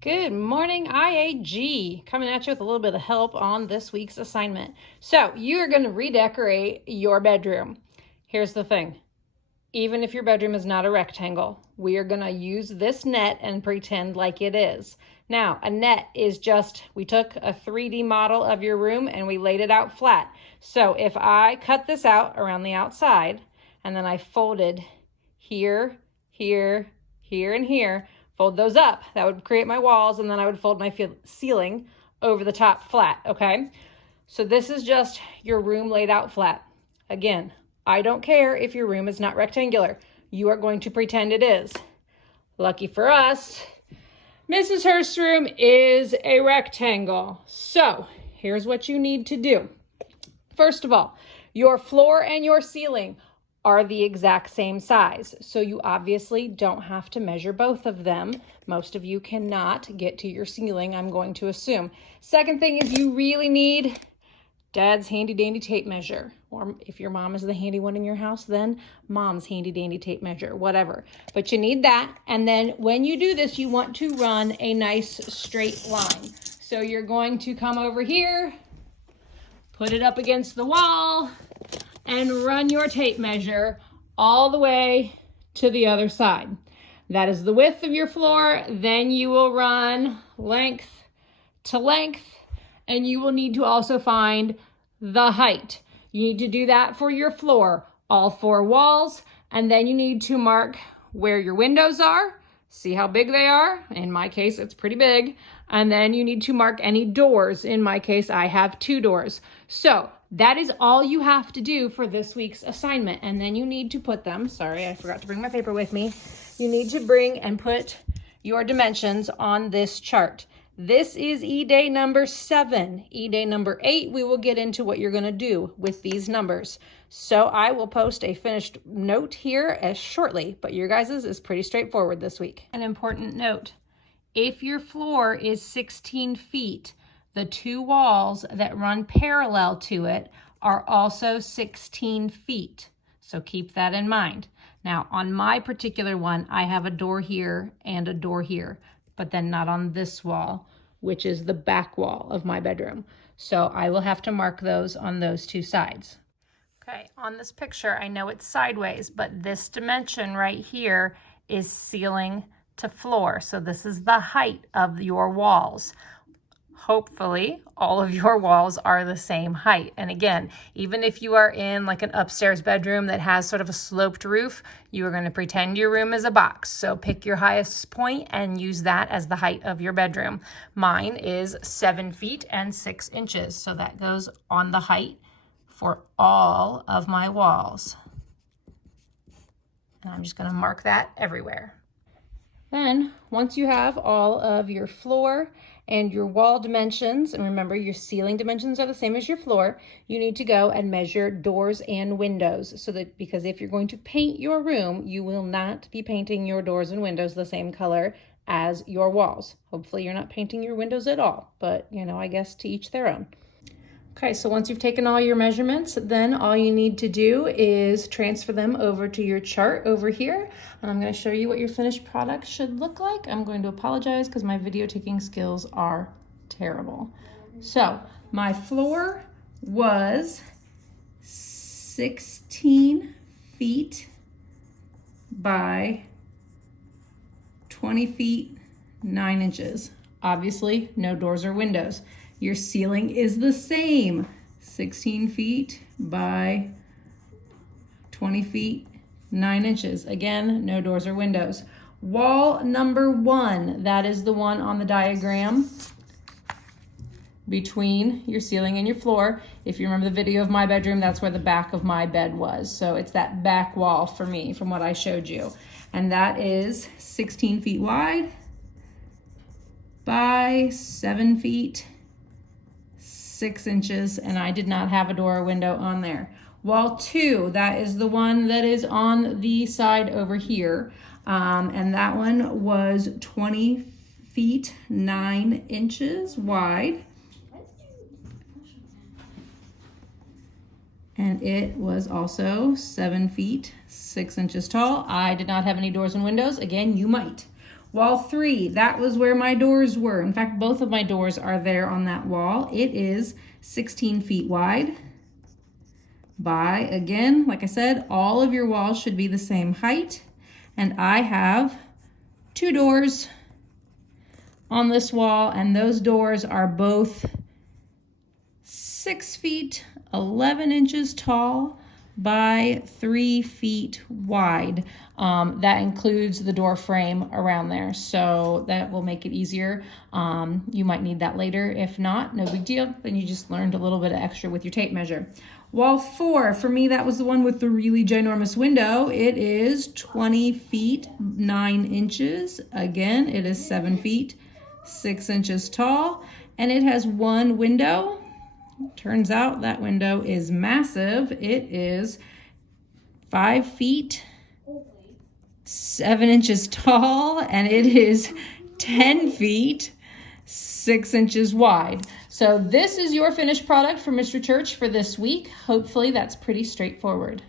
Good morning, IAG. Coming at you with a little bit of help on this week's assignment. So you are going to redecorate your bedroom. Here's the thing. Even if your bedroom is not a rectangle, we are going to use this net and pretend like it is. Now, a net is just, we took a 3D model of your room and we laid it out flat. So if I cut this out around the outside and then I folded here, here, here, and here, fold those up, that would create my walls, and then I would fold my ceiling over the top flat, okay? So this is just your room laid out flat. Again, I don't care if your room is not rectangular. You are going to pretend it is. Lucky for us, Mrs. Hurst's room is a rectangle. So here's what you need to do. First of all, your floor and your ceiling are the exact same size. So you obviously don't have to measure both of them. Most of you cannot get to your ceiling, I'm going to assume. Second thing is you really need Dad's handy dandy tape measure. Or if your mom is the handy one in your house, then mom's handy dandy tape measure, whatever. But you need that. And then when you do this, you want to run a nice straight line. So you're going to come over here, put it up against the wall, and run your tape measure all the way to the other side. That is the width of your floor. Then you will run length to length, and you will need to also find the height. You need to do that for your floor, all 4 walls, and then you need to mark where your windows are. See how big they are? In my case, it's pretty big. And then you need to mark any doors. In my case, I have 2 doors. So that is all you have to do for this week's assignment. And then you need to put them, sorry, I forgot to bring my paper with me. You need to bring and put your dimensions on this chart. This is E-Day number 7. E-Day number 8, we will get into what you're gonna do with these numbers. So I will post a finished note here as shortly, but your guys's is pretty straightforward this week. An important note, if your floor is 16 feet, the 2 walls that run parallel to it are also 16 feet. So keep that in mind. Now, on my particular one, I have a door here and a door here, but then not on this wall, which is the back wall of my bedroom. So I will have to mark those on those 2 sides. Okay, on this picture, I know it's sideways, but this dimension right here is ceiling to floor. So this is the height of your walls. Hopefully, all of your walls are the same height. And again, even if you are in like an upstairs bedroom that has sort of a sloped roof, you are going to pretend your room is a box. So pick your highest point and use that as the height of your bedroom. Mine is 7 feet and 6 inches. So that goes on the height for all of my walls. And I'm just going to mark that everywhere. Then, once you have all of your floor and your wall dimensions, and remember your ceiling dimensions are the same as your floor, you need to go and measure doors and windows. So that, because if you're going to paint your room, you will not be painting your doors and windows the same color as your walls. Hopefully you're not painting your windows at all, but you know, I guess to each their own. Okay, so once you've taken all your measurements, then all you need to do is transfer them over to your chart over here. And I'm going to show you what your finished product should look like. I'm going to apologize because my video taking skills are terrible. So my floor was 16 feet by 20 feet, 9 inches. Obviously, no doors or windows. Your ceiling is the same, 16 feet by 20 feet, 9 inches. Again, no doors or windows. Wall number 1, that is the one on the diagram between your ceiling and your floor. If you remember the video of my bedroom, that's where the back of my bed was. So it's that back wall for me from what I showed you. And that is 16 feet wide by 7 feet, 6 inches, and I did not have a door or window on there. Wall 2, that is the one that is on the side over here. And that one was 20 feet, 9 inches wide. And it was also 7 feet, 6 inches tall. I did not have any doors and windows. Again, you might. Wall 3, that was where my doors were. In fact, both of my doors are there on that wall. It is 16 feet wide by, again, like I said, all of your walls should be the same height. And I have 2 doors on this wall, and those doors are both 6 feet 11 inches tall by 3 feet wide. That includes the door frame around there, so that will make it easier. You might need that later. If not, no big deal. Then you just learned a little bit of extra with your tape measure. Wall 4, for me, that was the one with the really ginormous window. It is 20 feet 9 inches. Again, it is 7 feet 6 inches tall, and it has one window. Turns out that window is massive. It is 5 feet 7 inches tall, and it is 10 feet 6 inches wide. So this is your finished product for Mr. Church for this week. Hopefully that's pretty straightforward.